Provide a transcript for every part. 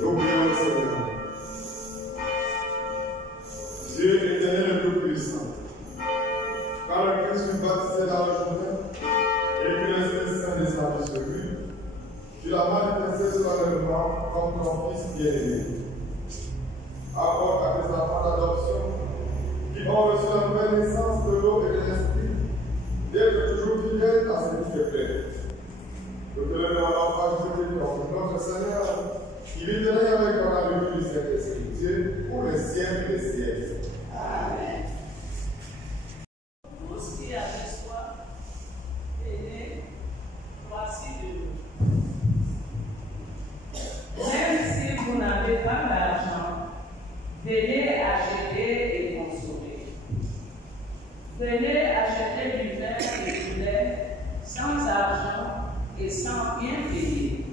Nous prions le Seigneur. Dieu éternel et tout-puissant, car le Christ fut baptisé dans le Jourdain et que l'Esprit Saint descendit sur lui, tu l'as manifesté solennellement comme ton Fils bien-aimé. Accorde à tes enfants d'adoption qui ont reçu la nouvelle naissance de l'eau et de l'Esprit, d'être toujours fidèles à ce qui te plaît. Que le nom l'enfant Jésus-Christ, notre Seigneur, qui vivrait avec ton amour du Saint-Esprit, Dieu, pour les siècles des siècles. Amen. Tous qui avez soif, venez, voici de l'eau. Même si vous n'avez pas d'argent, venez acheter et consommer. Venez acheter du vin et du lait sans argent et sans rien payer.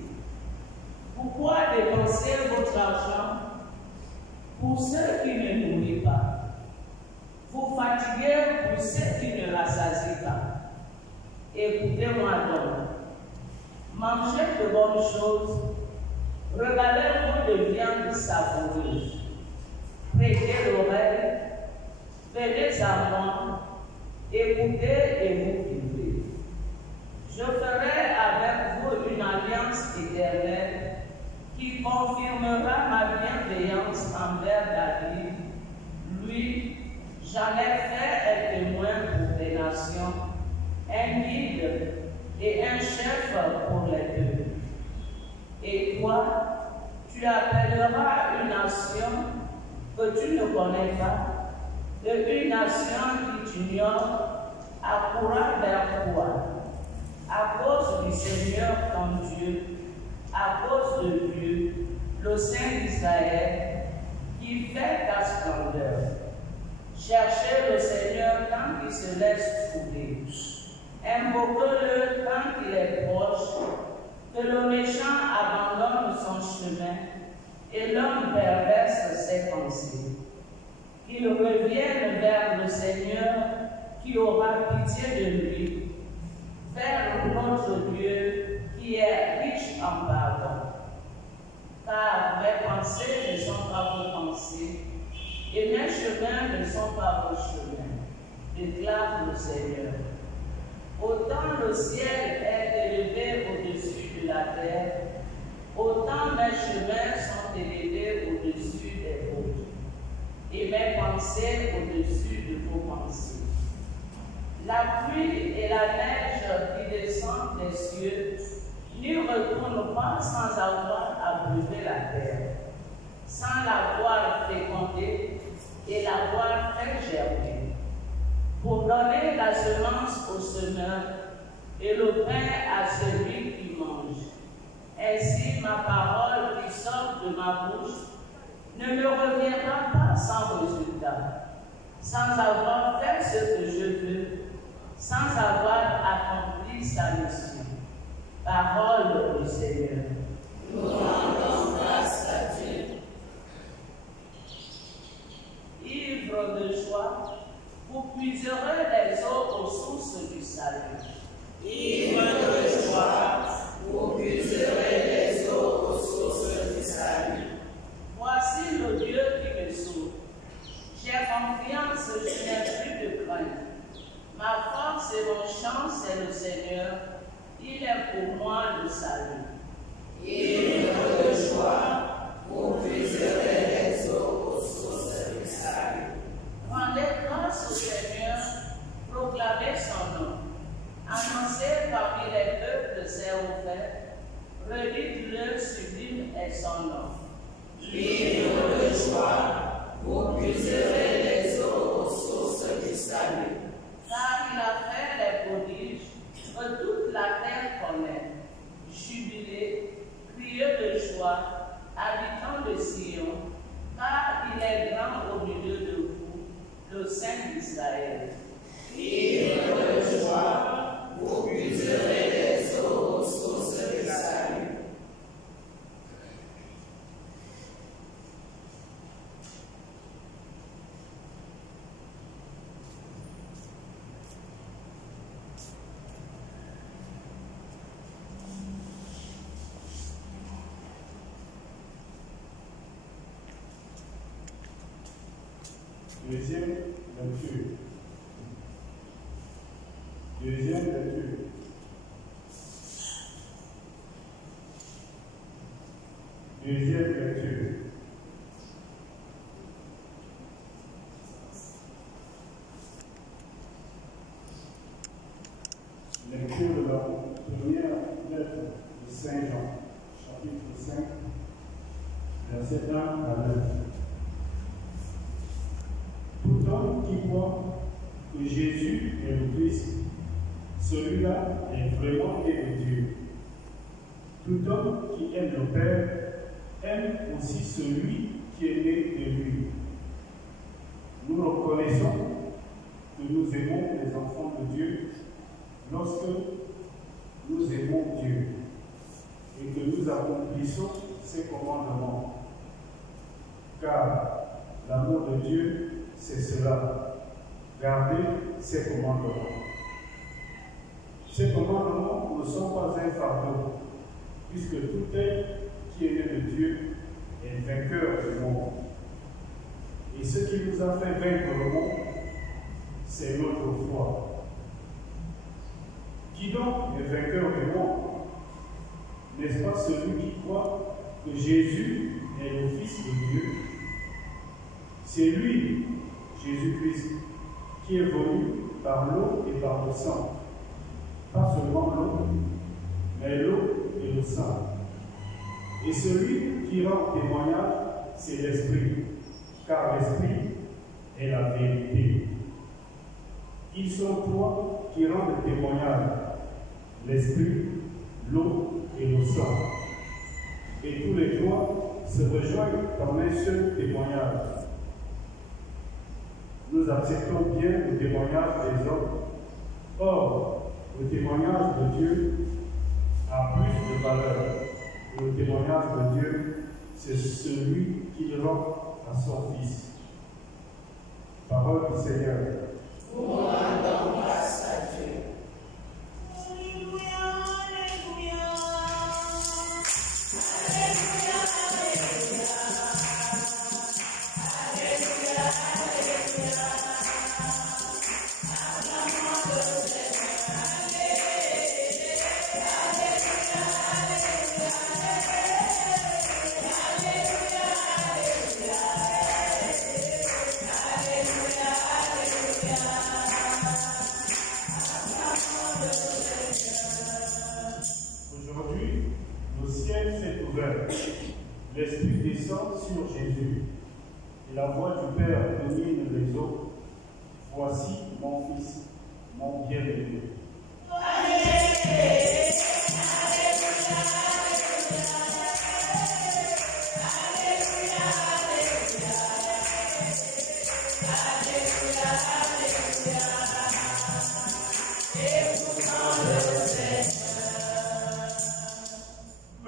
Pourquoi dépenser votre argent pour ceux qui ne nourrissent pas? Vous fatiguez pour ceux qui ne rassasient pas. Écoutez-moi donc. Mangez de bonnes choses, regalez-vous de viande savoureuse. Prêtez l'oreille, venez à moi, écoutez et vous vivez. Je ferai avec vous une alliance éternelle qui confirmera ma bienveillance envers David. Lui, j'en ai fait un témoin pour les nations, un guide et un chef pour les deux. Et toi, tu appelleras une nation que tu ne connais pas, et une nation qui t'ignore accourra vers toi. À cause du Seigneur ton Dieu, à cause de Dieu, le Saint d'Israël, qui fait ta splendeur. Cherchez le Seigneur quand il se laisse trouver. Invoquez-le quand il est proche, que le méchant abandonne son chemin et l'homme perverse ses pensées. Qu'il revienne vers le Seigneur qui aura pitié de lui, vers notre Dieu qui est riche en pardon. Car mes pensées ne sont pas vos pensées, et mes chemins ne sont pas vos chemins, déclare le Seigneur. Autant le ciel est élevé au-dessus de la terre, autant mes chemins sont élevés au-dessus des vôtres, et mes pensées au-dessus de vos pensées. La pluie et la neige qui descendent des cieux n'y retournent pas sans avoir abreuvé la terre, sans l'avoir fécondée et l'avoir fait germer, pour donner la semence au semeur et le pain à celui qui mange. Ainsi, ma parole qui sort de ma bouche ne me reviendra pas sans résultat, sans avoir fait ce que je veux, sans avoir accompli sa mission. Parole du Seigneur. Nous rendons grâce à Dieu. Ivre de joie, vous puiserez les eaux aux sources du salut. Ivre de joie, vous puiserez les eaux aux sources du salut. Voici le Dieu qui me sauve. J'ai confiance, je n'ai plus de crainte. Ma force et mon chant, c'est le Seigneur. Il est pour moi le salut. Ivre de joie, vous puiserez les eaux aux sources du salut. Rendez grâce au Seigneur, proclamez son nom. Annoncez parmi les peuples ses ouvert, redites-le sublime est son nom. Ivre de joie, vous puiserez les eaux aux sources du salut. Car il a fait les prodiges que toute la terre connaît. Jubilez, criez de joie, habitants de Sion, car il est grand au milieu de vous, le Saint d'Israël. Ivre de joie, vous puiserez les eaux aux sources du salut. Deuxième lecture. Deuxième lecture. Deuxième lecture. Lecture de la première lettre de Saint Jean, chapitre 5, verset 1 à 9. Tout homme qui croit que Jésus est le Christ, celui-là est vraiment né de Dieu. Tout homme qui aime le Père aime aussi celui qui est né de lui. Nous reconnaissons que nous aimons les enfants de Dieu lorsque nous aimons Dieu et que nous accomplissons ses commandements. Car l'amour de Dieu, c'est cela, garder ses commandements. Ces commandements ne sont pas un fardeau, puisque tout être qui est né de Dieu est vainqueur du monde. Et ce qui nous a fait vaincre le monde, c'est notre foi. Qui donc est vainqueur du monde? N'est-ce pas celui qui croit que Jésus est le Fils de Dieu? C'est lui, Jésus-Christ, qui est venu par l'eau et par le sang. Pas seulement l'eau, mais l'eau et le sang. Et celui qui rend témoignage, c'est l'Esprit, car l'Esprit est la vérité. Ils sont trois qui rendent témoignage, l'Esprit, l'eau et le sang. Et tous les trois se rejoignent dans un seul témoignage. Nous acceptons bien le témoignage des hommes. Or, le témoignage de Dieu a plus de valeur. Le témoignage de Dieu, c'est celui qu'il rend à son Fils. Parole du Seigneur. Nous rendons grâce à Dieu. L'Esprit descend sur Jésus, et la voix du Père domine les eaux. Voici mon Fils, mon bien-aimé.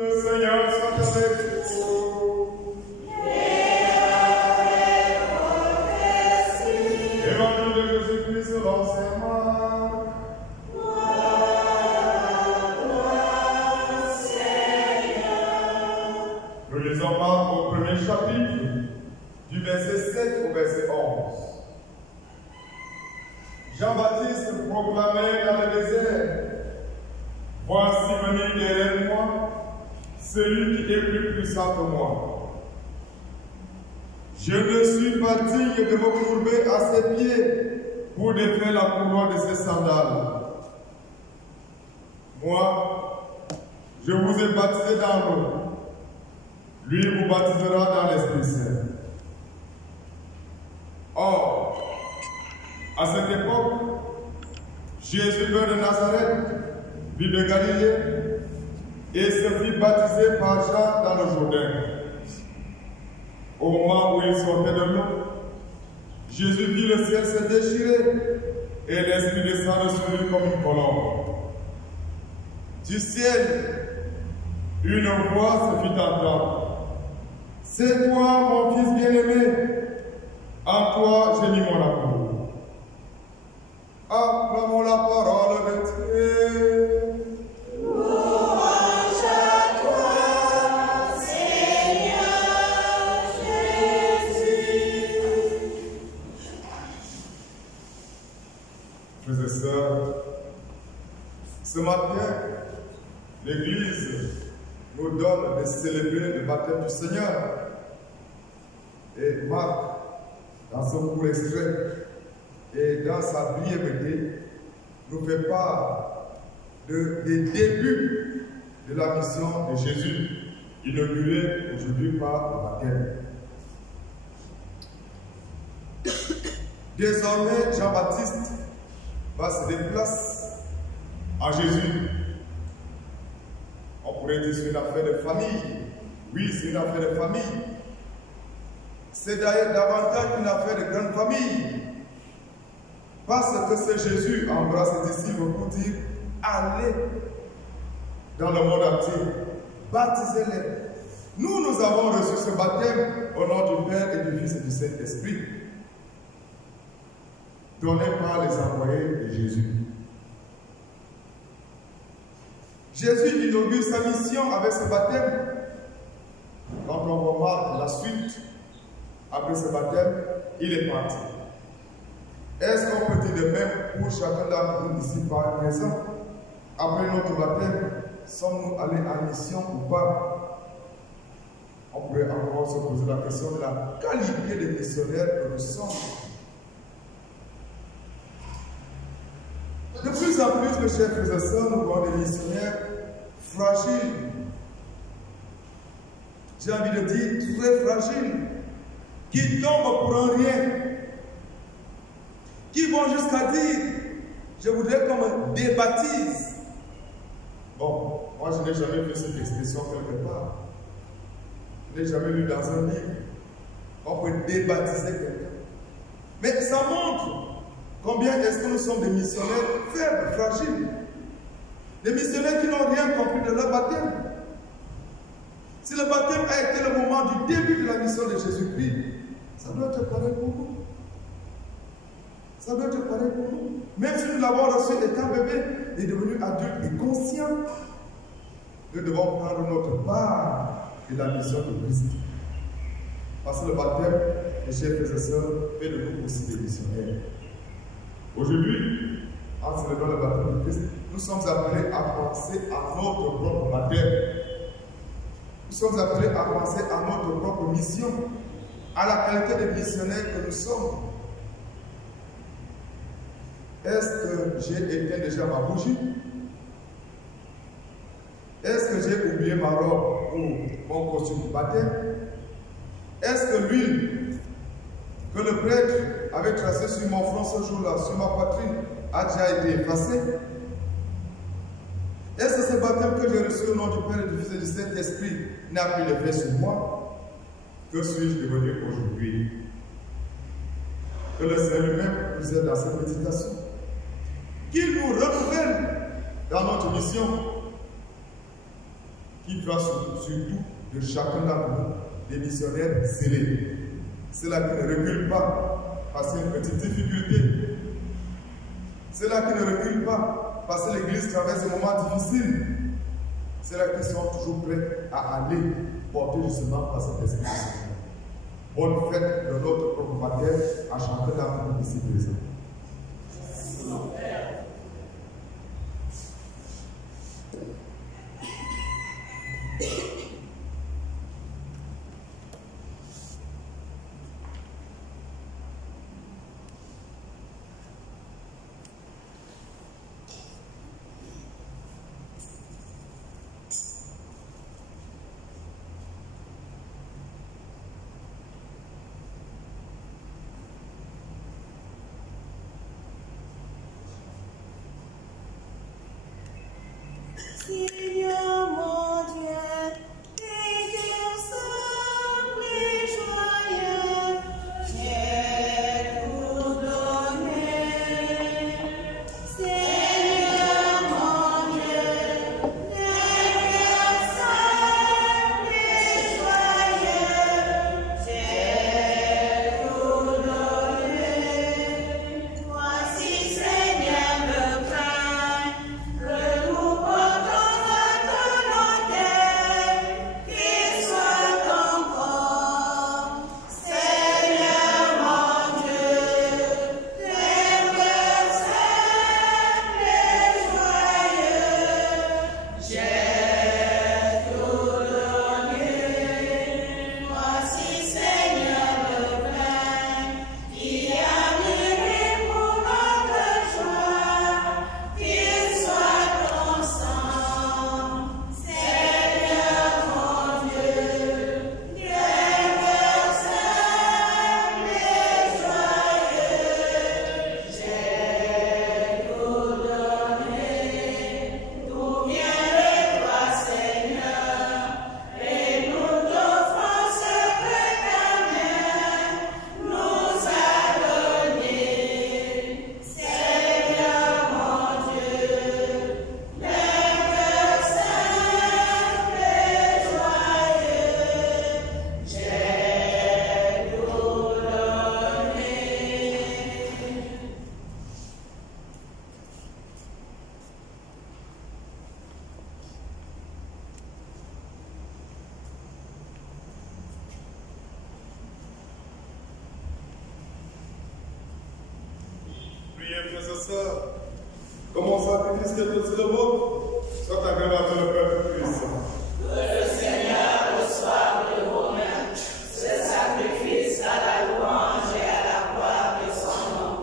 Le Seigneur soit avec vous. Évangile de Jésus-Christ selon saint Marc. Nous lisons Marc au premier chapitre, du verset 7 au verset 11. Jean-Baptiste proclamait dans le désert: voici venir derrière moi celui qui est plus puissant que moi. Je ne suis pas digne de me courber à ses pieds pour défaire la couronne de ses sandales. Moi, je vous ai baptisé dans l'eau. Lui vous baptisera dans l'Esprit Saint. Or, à cette époque, Jésus vint de Nazareth, ville de Galilée, et se fit baptiser par Jean dans le Jourdain. Au moment où il sortait de l'eau, Jésus vit le ciel se déchirer et l'Esprit descendre sur lui comme une colombe. Du ciel, une voix se fit entendre: c'est toi, mon Fils bien-aimé, en toi j'ai mis mon amour. Acclamons la parole de Dieu. Ce matin, l'Église nous donne de célébrer le baptême du Seigneur. Et Marc, dans son court extrait et dans sa brièveté, nous fait part des débuts de la mission de Jésus, inaugurée aujourd'hui par le baptême. Désormais, Jean-Baptiste va se déplacer à Jésus. On pourrait dire que c'est une affaire de famille. Oui, c'est une affaire de famille. C'est d'ailleurs davantage une affaire de grande famille. Parce que c'est Jésus embrasse ses disciples pour dire allez dans le monde entier, baptisez-les. Nous avons reçu ce baptême au nom du Père et du Fils et du Saint-Esprit, donné par les envoyés de Jésus. Jésus inaugure sa mission avec ce baptême. Quand on remarque la suite, après ce baptême, il est parti. Est-ce qu'on peut dire de même pour chacun d'entre nous ici par présent? Après notre baptême, sommes-nous allés en mission ou pas? On pourrait encore se poser la question de la qualité des missionnaires que nous sommes. De plus en plus, mes chers frères et sœurs, nous voyons des missionnaires fragiles. J'ai envie de dire très fragiles, qui tombent pour un rien, qui vont jusqu'à dire, je voudrais qu'on me débaptise. Bon, moi je n'ai jamais vu cette expression quelque part. Je n'ai jamais lu dans un livre. On peut débaptiser quelqu'un. Mais ça montre combien est-ce que nous sommes des missionnaires faibles, fragiles. Des missionnaires qui n'ont rien compris de leur baptême. Si le baptême a été le moment du début de la mission de Jésus-Christ, ça doit être pareil pour nous. Ça doit être pareil pour nous. Même si nous l'avons reçu étant bébé et devenu adulte et conscient, nous devons prendre notre part de la mission de Christ. Parce que le baptême, mes chers frères et sœurs, fait de nous aussi des missionnaires. Aujourd'hui, en célébrant le baptême de Christ, nous sommes appelés à penser à notre propre baptême. Nous sommes appelés à penser à notre propre mission, à la qualité de missionnaires que nous sommes. Est-ce que j'ai éteint déjà ma bougie? Est-ce que j'ai oublié ma robe ou mon costume de baptême? Est-ce que l'huile que le prêtre avait tracée sur mon front ce jour-là, sur ma poitrine, a déjà été effacée? Est-ce que ce baptême que j'ai reçu au nom du Père et du Fils et du Saint-Esprit n'a plus d'effet sur moi? Que suis-je devenu aujourd'hui? Que le Seigneur lui-même nous aide dans cette méditation. Qu'il nous renouvelle dans notre mission. Qu'il fasse surtout de chacun d'entre nous des missionnaires zélés. Ceux-là qui ne reculent pas parce qu'il y a une petite difficulté. Ceux-là qui ne reculent pas parce que l'Église traverse des moments difficiles. Ceux-là qui sont toujours prêts à aller porter justement par cette esprit. Bonne fête de notre propre baptême à chacun d'entre nous ici présents. Seigneur mon Dieu, tes cœurs simples et joyeux, j'ai tout donné. Seigneur mon Dieu, tes cœurs simples et joyeux, j'ai tout donné. Voici, Seigneur, le pain que nous portons. priez, frères et sœurs, que mon sacrifice qui est aussi le vôtre soit agréable à le Père Tout-Puissant. Que le Seigneur reçoive de vos mains ce sacrifice à la louange et à la gloire de son nom,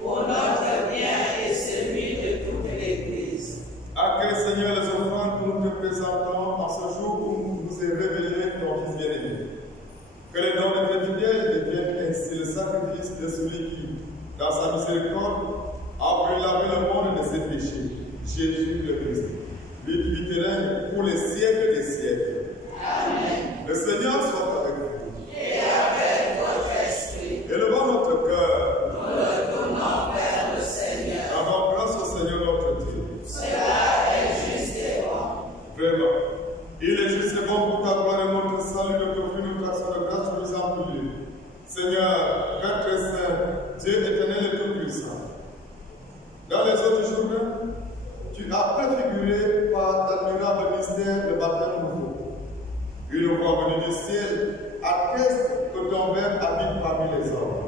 pour notre bien et celui de toute l'Église. Accueille, Seigneur, les offrandes que nous te présentons en ce jour où nous est révélé ton Fils bien-aimé. Que les dons de tes fidèles deviennent ainsi le sacrifice de celui qui, dans sa miséricorde, a pris laver le monde de ses péchés, Jésus le Christ, lui qui vit et règne pour les siècles des siècles. Amen. Le Seigneur soit avec vous. Et avec votre esprit. Élevons notre cœur. Nous le donnons vers le Seigneur. Rendons grâce au Seigneur notre Dieu. Cela est juste et bon. Vraiment, il est juste et bon pour ta gloire et notre salut de t'offrir une action de grâce nous en Dieu. Seigneur, Père très saint, Dieu éternel et tout-puissant. Dans les autres jours, tu as préfiguré par d'admirables mystères le baptême nouveau. Une voix venue du ciel atteste que ton Verbe habite parmi les hommes.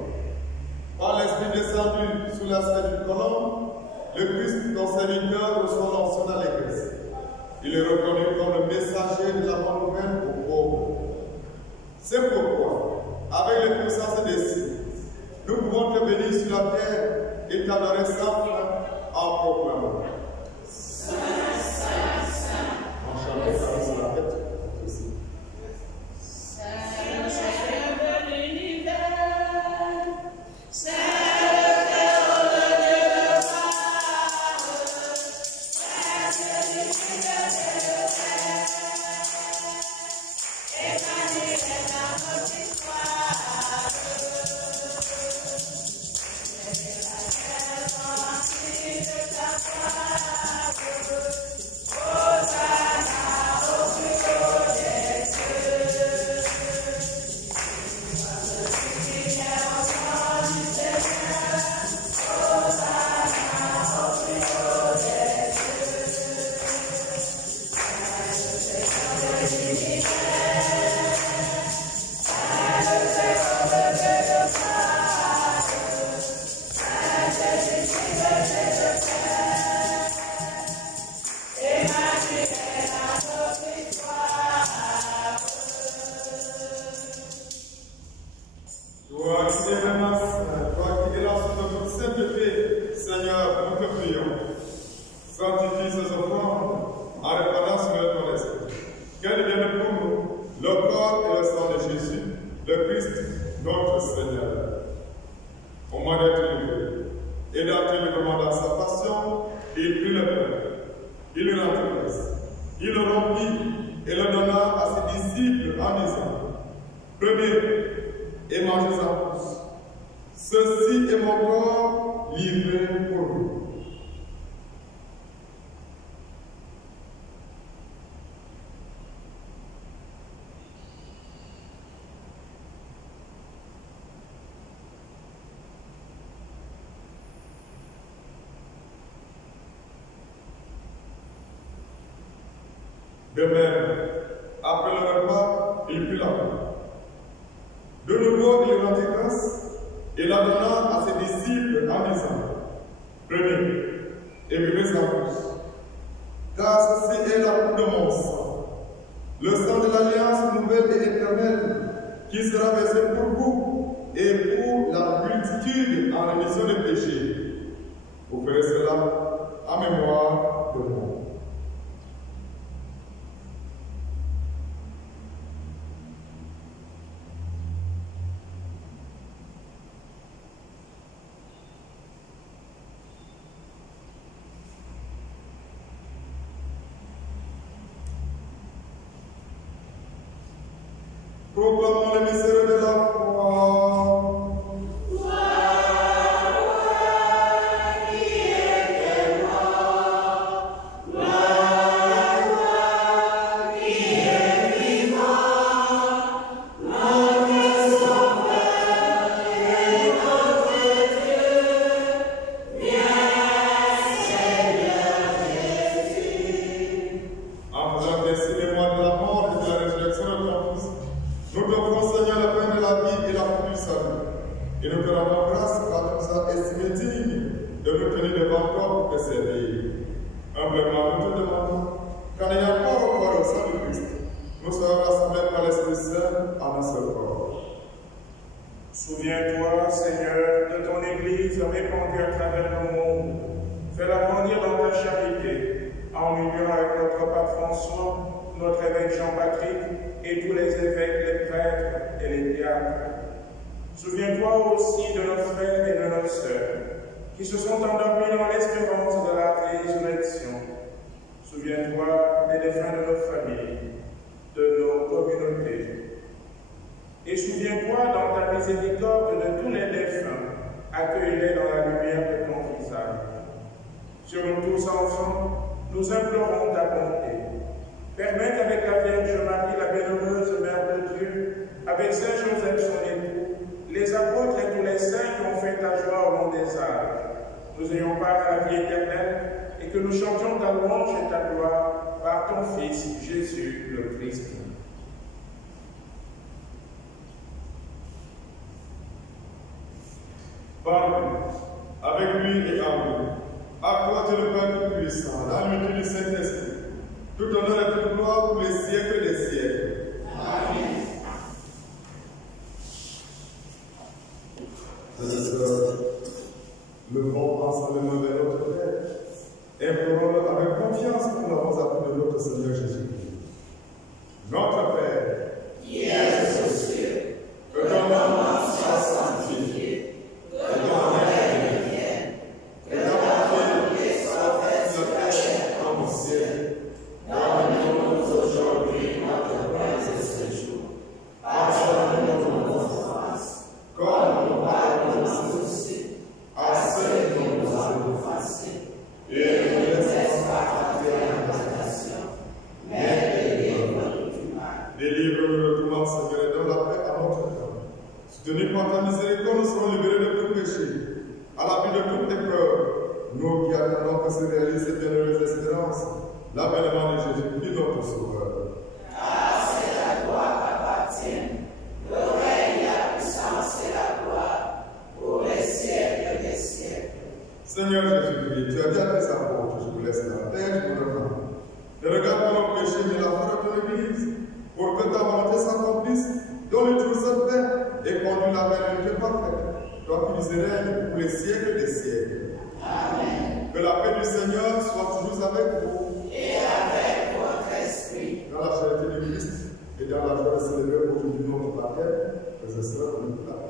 Par l'Esprit descendu sous l'aspect d'une colombe, le Christ, ton serviteur, reçoit l'onction d'allégresse. Il est reconnu comme le messager de la bonne nouvelle aux pauvres. C'est pourquoi, avec les puissances des signes, nous pouvons te bénir sur la terre et t'adorer sans fin en proclamant. Saint, Saint, Saint. En chantant sur la tête aussi. Saint, Saint de l'univers. Saint. De même, après le repas, il prit la coupe. De nouveau, il rendit grâce et la donna à ses disciples en disant: Prenez et buvez-en tous, car ceci est la coupe de mon sang, le sang de l'alliance nouvelle et éternelle, qui sera versé pour vous et pour la multitude en rémission des péchés. Vous ferez cela en mémoire de moi. Proclamons le mystère de la foi. En faisant ainsi mémoire de la mort et de la résurrection de ton Fils, nous t'offrons, Seigneur, la Souviens-toi, Seigneur, de ton Église répandue à travers le monde. Fais-la grandir dans ta charité, en union avec notre pape François, notre évêque Jean-Patrick et tous les évêques, les prêtres et les diacres. Souviens-toi aussi de nos frères et de nos sœurs qui se sont endormis dans l'espérance de la résurrection. Souviens-toi des défunts de nos familles, de nos communautés. Et souviens-toi dans ta miséricorde de tous les défunts, accueille-les dans la lumière de ton visage. Sur nous tous enfants, nous implorons ta bonté. Permets qu'avec la Vierge Marie, la bienheureuse Mère de Dieu, avec Saint Joseph son époux, les apôtres et tous les saints qui ont fait ta joie au long des âges, nous ayons part à la vie éternelle et que nous chantions ta louange et ta gloire par ton Fils Jésus le Christ. Par lui, avec lui et en lui, accorde le Père Tout-Puissant, dans l'unité du Saint-Esprit, tout honneur et toute gloire pour les siècles des siècles. Amen. Levons ensemble vers notre Père, implorons-le avec confiance pour l'avance appris de notre Seigneur Jésus-Christ. Notre Père, qui es aux cieux, que ton nom soit sanctifié, que ton règne vienne, que ta volonté soit faite sur la terre comme au ciel. Donne-nous aujourd'hui notre pain de ce jour. Pardonne-nous nos offenses, comme nous pardonnons aussi à ceux qui nous ont offensés. Et ne nous laisse pas entrer en tentation, mais délivre-nous du mal. délivre-nous de tout mal, Seigneur, et donne la paix à notre cœur. Soutenus par ta miséricorde, nous serons libérés de tout péché, à l'abri de toute épreuve. Nous qui attendons que se réalise cette bienheureuse espérance, l'avènement de Jésus-Christ, notre Sauveur. Car c'est la gloire qu'appartiennent, le règne, la puissance et la gloire, pour les siècles des siècles. Seigneur Jésus-Christ, tu as dit à tes apôtres, je vous laisse la terre, je vous le rends. Ne regarde pas nos péchés, mais la foi de ton Église, pour que ta volonté s'accomplisse. Donne toujours cette paix et conduis la vérité parfaite. Toi qui vis et règnes pour les siècles des siècles. Amen. Que la paix du Seigneur soit toujours avec vous. Et avec votre esprit. Dans la charité de Christ et dans la joie de célébrer aujourd'hui notre baptême, frères et sœurs, on écoute la paix.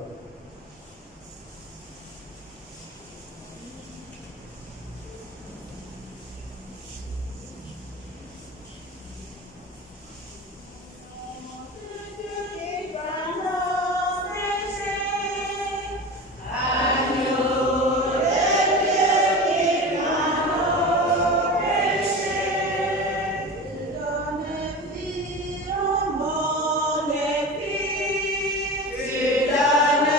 Tu donnes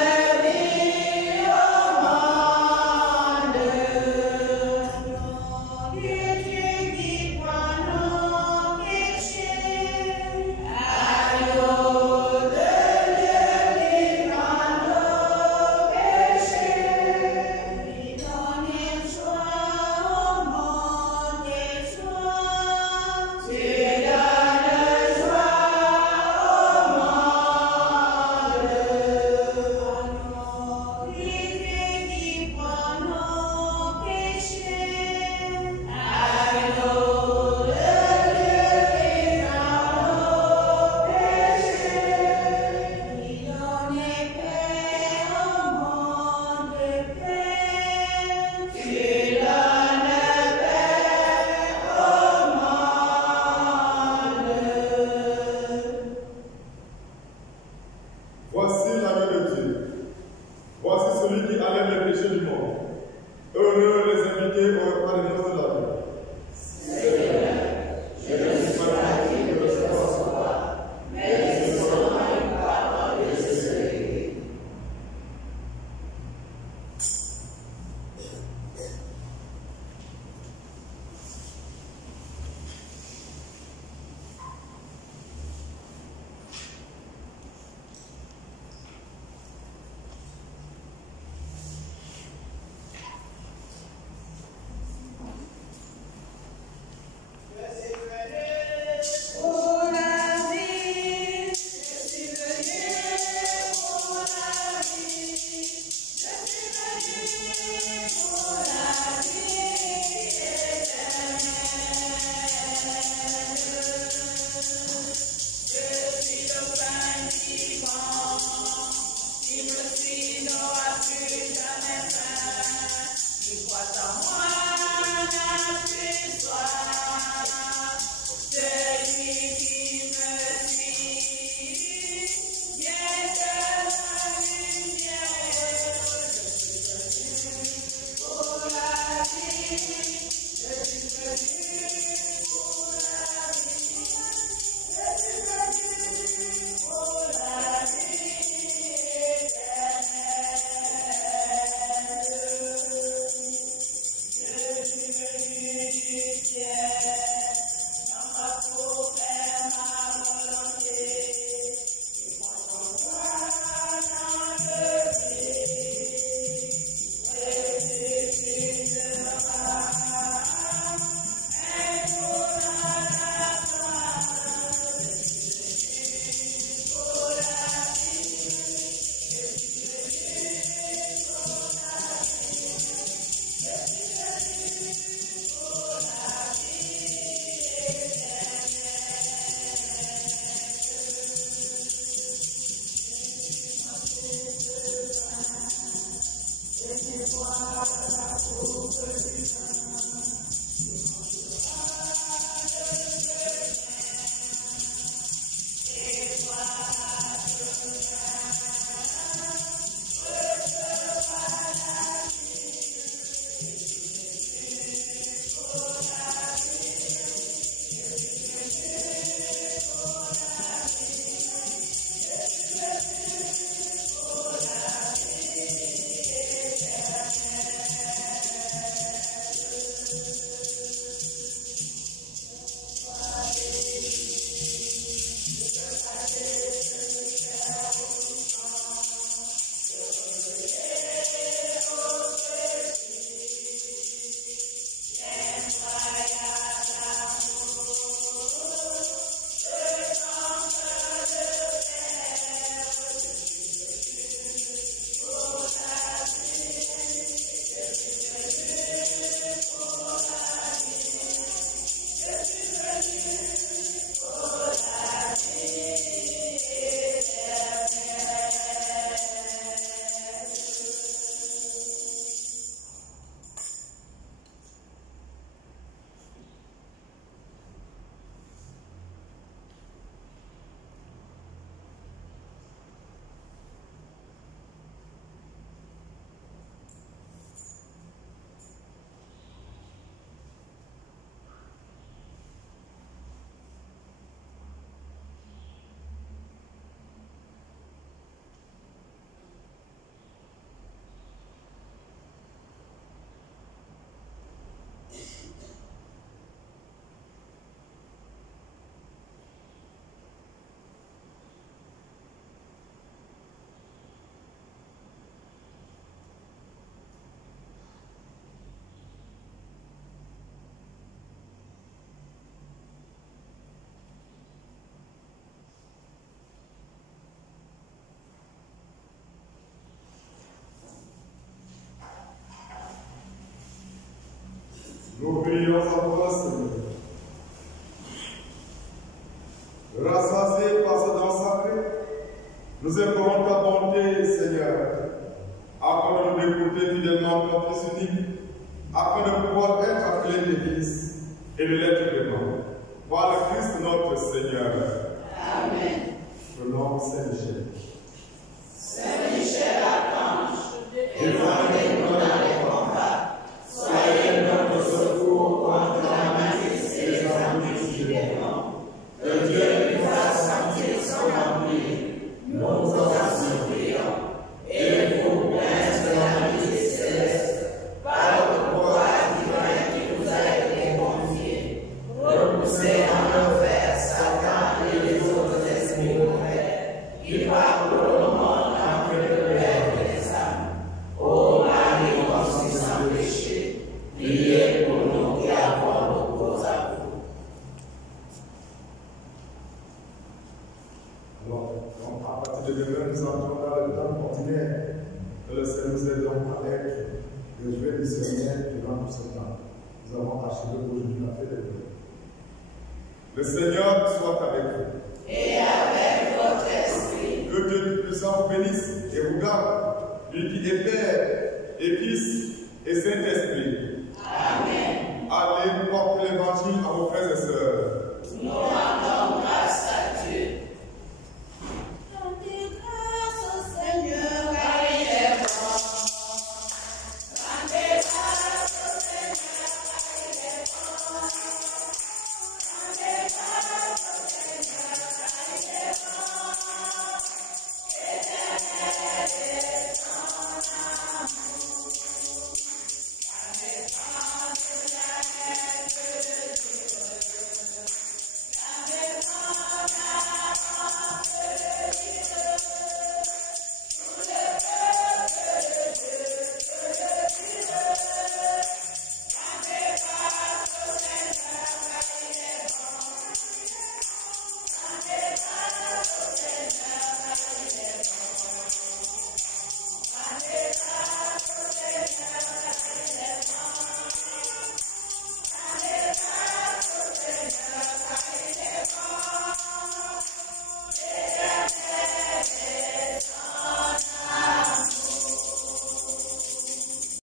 Nous prions à toi, Seigneur. Rassasiés par ce don sacré, nous implorons ta bonté, Seigneur, afin de nous écouter fidèlement ton Fils unique, afin de pouvoir être appelés des fils et de l'être vraiment. Par le Christ notre Seigneur. Amen. Prenons Saint-Michel. Saint-Michel archange, défendez-nous dans les combats. Soyez notre secours contre la malice et les embûches du démon. Que Dieu nous fasse sentir son empire. Nous vous en supplions. Et vous, prince de la milice céleste, par le pouvoir divin qui vous a été confié, repoussez en enfer Satan et les autres esprits mauvais qui parcourent le monde en quête de perdre les âmes. Ô Marie conçue sans péché, priez pour nous qui avons recours à vous. Alors, à partir de demain, nous entrons dans le temps ordinaire. Que le Seigneur nous aide donc à être le jouet du Seigneur durant tout ce temps. Nous avons achevé aujourd'hui la fête de Dieu. Le Seigneur soit avec vous. Et avec votre esprit. Que Dieu Tout-Puissant vous bénisse et vous garde, lui qui est Père et Fils et Saint-Esprit. Amen. Allez porter l'évangile